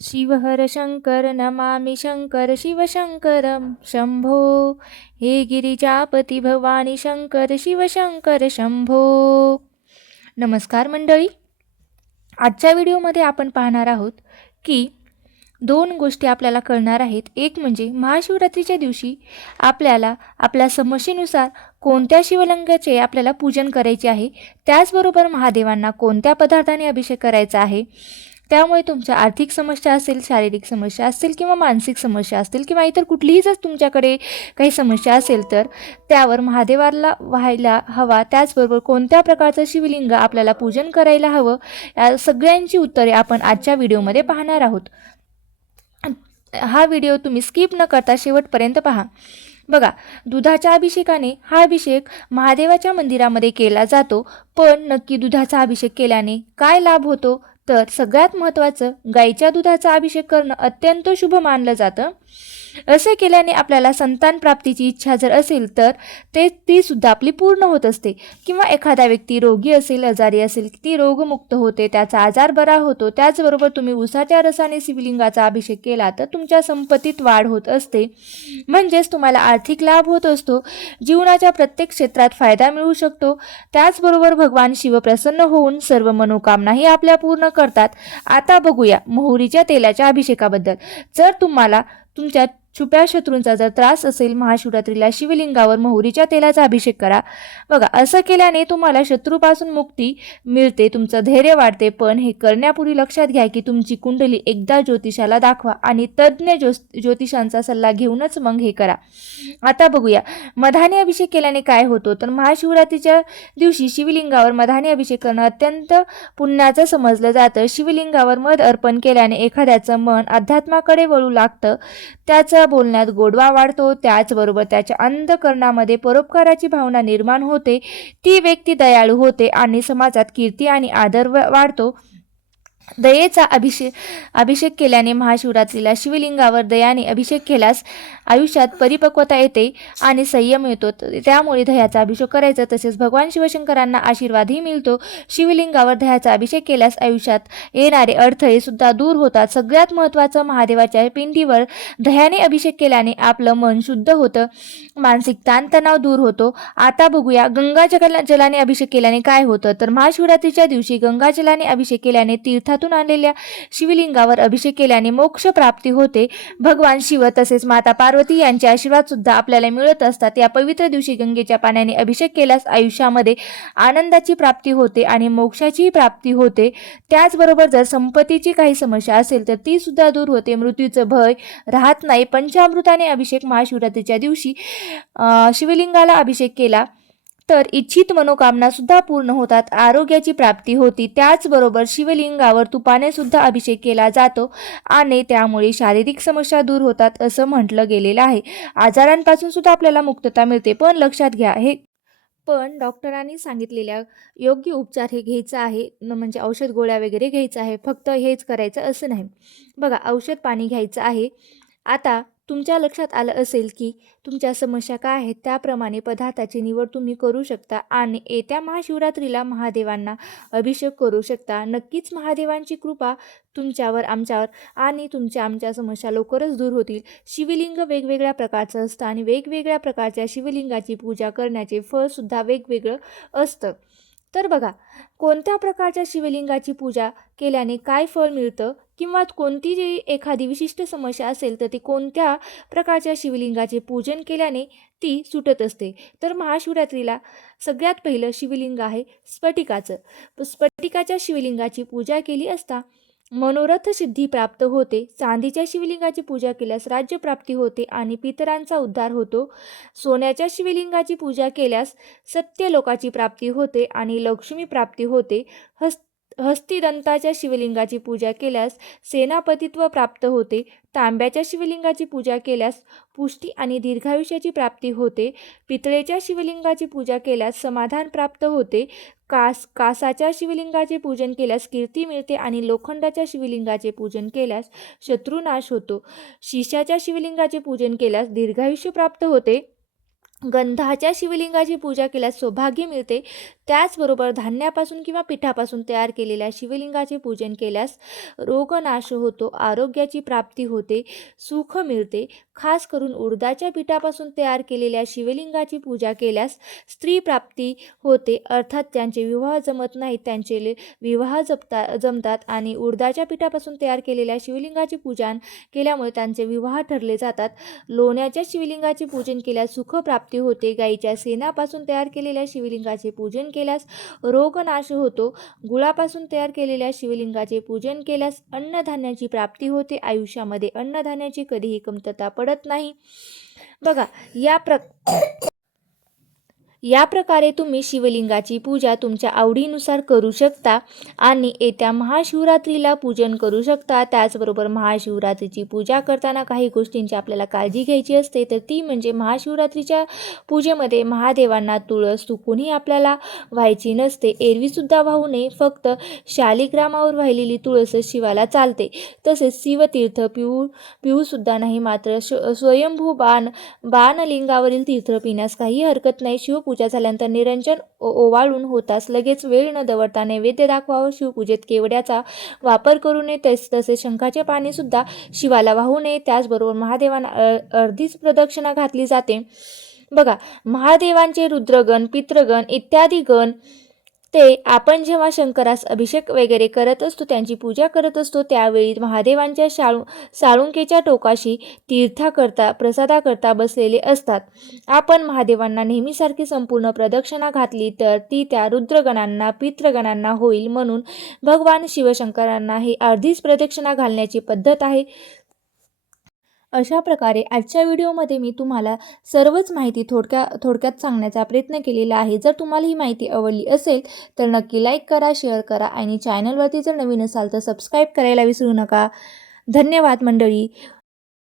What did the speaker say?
शिवहर शंकर नमामि शंकर शिवशंकरं शंभो। हे गिरिजापती भवानी शंकर शिवशंकर शंभो। नमस्कार मंडळी, आजच्या व्हिडिओमध्ये आपण पाहणार आहोत की दोन गोष्टी आपल्याला कळणार आहेत. एक म्हणजे महाशिवरात्रीच्या दिवशी आपल्याला आपल्या समस्येनुसार कोणत्या शिवलिंगाचे आपल्याला पूजन करायचे आहे, त्याचबरोबर महादेवांना कोणत्या पदार्थाने अभिषेक करायचा आहे. त्यामुळे तुमच्या आर्थिक समस्या असेल, शारीरिक समस्या असतील किंवा मानसिक समस्या असतील किंवा इतर कुठलीही जर तुमच्याकडे काही समस्या असेल तर त्यावर महादेवाला व्हायला हवा, त्याचबरोबर कोणत्या प्रकारचं शिवलिंग आपल्याला पूजन करायला हवं, या सगळ्यांची उत्तरे आपण आजच्या व्हिडिओमध्ये पाहणार आहोत. हा व्हिडिओ तुम्ही स्किप न करता शेवटपर्यंत पहा. बघा, दुधाच्या अभिषेकाने हा अभिषेक महादेवाच्या मंदिरामध्ये केला जातो, पण नक्की दुधाचा अभिषेक केल्याने काय लाभ होतो, तर सगळ्यात महत्त्वाचं गाईच्या दुधाचा अभिषेक करणं अत्यंत शुभ मानलं जातं. असे केल्याने आपल्याला संतान प्राप्तीची इच्छा जर असेल तर ती सुद्धा आपली पूर्ण होत असते. किंवा एखादा व्यक्ती रोगी असेल, आजारी असेल, ती रोगमुक्त होते, त्याचा आजार बरा होतो. त्याचबरोबर तुम्ही उसाच्या रसाने शिवलिंगाचा अभिषेक केला तर तुमच्या संपत्तीत वाढ होत असते, म्हणजेच तुम्हाला आर्थिक लाभ होत असतो. जीवनाच्या प्रत्येक क्षेत्रात फायदा मिळू शकतो. त्याचबरोबर भगवान शिव प्रसन्न होऊन सर्व मनोकामनाही आपल्या पूर्ण करतात. आता बघूया मोहरीच्या तेलाच्या अभिषेकाबद्दल. जर तुम्हाला तुमच्या छुप्या शत्रूंचा जर त्रास असेल, महाशिवरात्रीला शिवलिंगावर मोहरीच्या तेलाचा अभिषेक करा. बघा, असं केल्याने तुम्हाला शत्रूपासून मुक्ती मिळते, तुमचं धैर्य वाढते. पण हे करण्यापूर्वी लक्षात घ्या की तुमची कुंडली एकदा ज्योतिषाला दाखवा आणि तज्ज्ञ ज्योतिषांचा सल्ला घेऊनच मग हे करा. आता बघूया मधाने अभिषेक केल्याने काय होतो. तर महाशिवरात्रीच्या दिवशी शिवलिंगावर मधाने अभिषेक करणं अत्यंत पुण्याचं समजलं जातं. शिवलिंगावर मध अर्पण केल्याने एखाद्याचं मन अध्यात्माकडे वळू लागतं, त्याचा बोलण्यात गोडवा वाढतो, त्याचबरोबर त्याच्या अंतःकरणामध्ये परोपकाराची भावना निर्माण होते. ती व्यक्ती दयाळू होते आणि समाजात कीर्ती आणि आदर वाढतो. दयेचा अभिषेक केल्याने महाशिवरात्रीला शिवलिंगावर दयाने अभिषेक केल्यास आयुष्यात परिपक्वता येते आणि संयम येतो. त्यामुळे दह्याचा अभिषेक करायचा. तसेच भगवान शिवशंकरांना आशीर्वादही मिळतो. शिवलिंगावर दह्याचा अभिषेक केल्यास आयुष्यात येणारे अडथळे सुद्धा दूर होतात. सगळ्यात महत्त्वाचं, महादेवाच्या पिंडीवर दह्याने अभिषेक केल्याने आपलं मन शुद्ध होतं, मानसिक ताणतणाव दूर होतो. आता बघूया गंगा जलाने अभिषेक केल्याने काय होतं. तर महाशिवरात्रीच्या दिवशी गंगाजलाने अभिषेक केल्याने तीर्थातून आणलेल्या शिवलिंगावर अभिषेक केल्याने मोक्ष प्राप्ती होते. भगवान शिव तसेच माता पार्वती यांचे आशीर्वाद सुद्धा आपल्याला मिळत असतात. या पवित्र दिवशी गंगेच्या पाण्याने अभिषेक केल्यास आयुष्यामध्ये आनंदाची प्राप्ती होते आणि मोक्षाची प्राप्ती होते. त्याचबरोबर जर संपत्तीची काही समस्या असेल तर ती सुद्धा दूर होते, मृत्यूचं भय राहत नाही. पंचामृताने अभिषेक महाशिवरात्रीच्या दिवशी शिवलिंगाला अभिषेक केला तर इच्छित मनोकामना सुद्धा पूर्ण होतात, आरोग्याची प्राप्ती होती. त्याचबरोबर शिवलिंगावर तुपाने सुद्धा अभिषेक केला जातो आणि त्यामुळे शारीरिक समस्या दूर होतात असं म्हटलं गेलेलं आहे. आजारांपासून सुद्धा आपल्याला मुक्तता मिळते. पण लक्षात घ्या, पण डॉक्टरांनी सांगितलेल्या योग्य उपचार हे घ्यायचं आहे, म्हणजे औषध गोळ्या वगैरे घ्यायचं आहे. फक्त हेच करायचं असं नाही. बघा, औषध पाणी घ्यायचं आहे. आता तुमच्या लक्षात आलं असेल की तुमच्या समस्या काय आहेत, त्याप्रमाणे पदार्थाची निवड तुम्ही करू शकता आणि येत्या महाशिवरात्रीला महादेवांना अभिषेक करू शकता. नक्कीच महादेवांची कृपा तुमच्यावर, आमच्यावर आणि आमच्या समस्या लवकरच दूर होतील. शिवलिंग वेगवेगळ्या प्रकारचं असतं आणि वेगवेगळ्या प्रकारच्या शिवलिंगाची पूजा करण्याचे फळसुद्धा वेगवेगळं असतं. तर बघा, कोणत्या प्रकारच्या शिवलिंगाची पूजा केल्याने काय फळ मिळतं किंवा कोणती जी एखादी विशिष्ट समस्या असेल तर ती कोणत्या प्रकारच्या शिवलिंगाचे पूजन केल्याने ती सुटत असते. तर महाशिवरात्रीला सगळ्यात पहिलं शिवलिंग आहे स्फटिकाचं. स्फटिकाच्या शिवलिंगाची पूजा केली असता मनोरथ सिद्धी प्राप्त होते. चांदीच्या शिवलिंगाची पूजा केल्यास राज्यप्राप्ती होते आणि पितरांचा उद्धार होतो. सोन्याच्या शिवलिंगाची पूजा केल्यास सत्यलोकाची प्राप्ती होते आणि लक्ष्मी प्राप्ती होते. हस्तिदंताच्या शिवलिंगाची पूजा केल्यास सेनापतित्व प्राप्त होते. तांब्याच्या शिवलिंगाची पूजा केल्यास पुष्टी आणि दीर्घायुष्याची प्राप्ती होते. पितळेच्या शिवलिंगाची पूजा केल्यास समाधान प्राप्त होते. कासाच्या शिवलिंगाचे पूजन केल्यास कीर्ती मिळते आणि लोखंडाच्या शिवलिंगाचे पूजन केल्यास शत्रुनाश होतो. शिशाच्या शिवलिंगाचे पूजन केल्यास दीर्घायुष्य प्राप्त होते. गंधाच्या शिवलिंगाची पूजा केल्यास सौभाग्य मिळते. त्याचबरोबर धान्यापासून किंवा पिठापासून तयार केलेल्या शिवलिंगाचे पूजन केल्यास रोगनाश होतो, आरोग्याची प्राप्ती होते, सुख मिळते. खास करून उडदाच्या पिठापासून तयार केलेल्या शिवलिंगाची पूजा केल्यास स्त्री प्राप्ती होते, अर्थात ज्यांचे विवाह जमत नाहीत त्यांचे विवाह जमतात आणि उडदाच्या पिठापासून तयार केलेल्या शिवलिंगाचे पूजन केल्यामुळे त्यांचे विवाह ठरले जातात. लोण्याच्या शिवलिंगाचे पूजन केल्यास सुखप्राप्ती होते. गाईच्या शेणापासून तयार केलेल्या शिवलिंगाचे पूजन केल्यास रोगनाश होतो. गुळापासून तयार केलेल्या शिवलिंगाचे पूजन केल्यास अन्नधान्याची प्राप्ती होते. आयुष्यामध्ये अन्नधान्याची कधीही कमतरता पडत नाही. बघा, या प्रकारे तुम्ही शिवलिंगाची पूजा तुमच्या आवडीनुसार करू शकता आणि येत्या महाशिवरात्रीला पूजन करू शकता. त्याचबरोबर महाशिवरात्रीची पूजा करताना काही गोष्टींची आपल्याला काळजी घ्यायची असते, तर ती म्हणजे महाशिवरात्रीच्या पूजेमध्ये महादेवांना तुळस चुकूनही आपल्याला व्हायची नसते. एरवीसुद्धा वाहू नये, फक्त शालिग्रामावर वाहिलेली तुळस शिवाला चालते. तसेच शिवतीर्थ पिऊसुद्धा नाही. मात्र स्वयंभू बाणलिंगावरील तीर्थ पिण्यास काही हरकत नाही. शिवपूजा झाल्यानंतर निरंजन ओवाळून होताच लगेच वेळ न दवडता नैवेद्य दाखवावं. शिवपूजेत केवड्याचा वापर करू नये. तसेच शंखाचे पाणी सुद्धा शिवाला वाहू नये. त्याचबरोबर महादेवांना अर्धीच प्रदक्षिणा घातली जाते. बघा, महादेवांचे रुद्रगण, पितृगण इत्यादी गण ते आपण जेव्हा शंकरास अभिषेक वगैरे करत असतो, त्यांची पूजा करत असतो, त्यावेळी महादेवांच्या साळुंकेच्या टोकाशी प्रसादाकरता बसलेले असतात. आपण महादेवांना नेहमीसारखी संपूर्ण प्रदक्षिणा घातली तर ती त्या रुद्रगणांना, पितृगणांना होईल. म्हणून भगवान शिवशंकरांना ही अर्धीच प्रदक्षिणा घालण्याची पद्धत आहे. अशा प्रकारे आजच्या व्हिडिओमध्ये मी तुम्हाला सर्वच माहिती थोडक्यात सांगण्याचा प्रयत्न केलेला आहे. जर तुम्हाला ही माहिती आवडली असेल तर नक्की लाईक करा, शेअर करा आणि चॅनलवरती जर नवीन असाल तर सबस्क्राईब करायला विसरू नका. धन्यवाद मंडळी.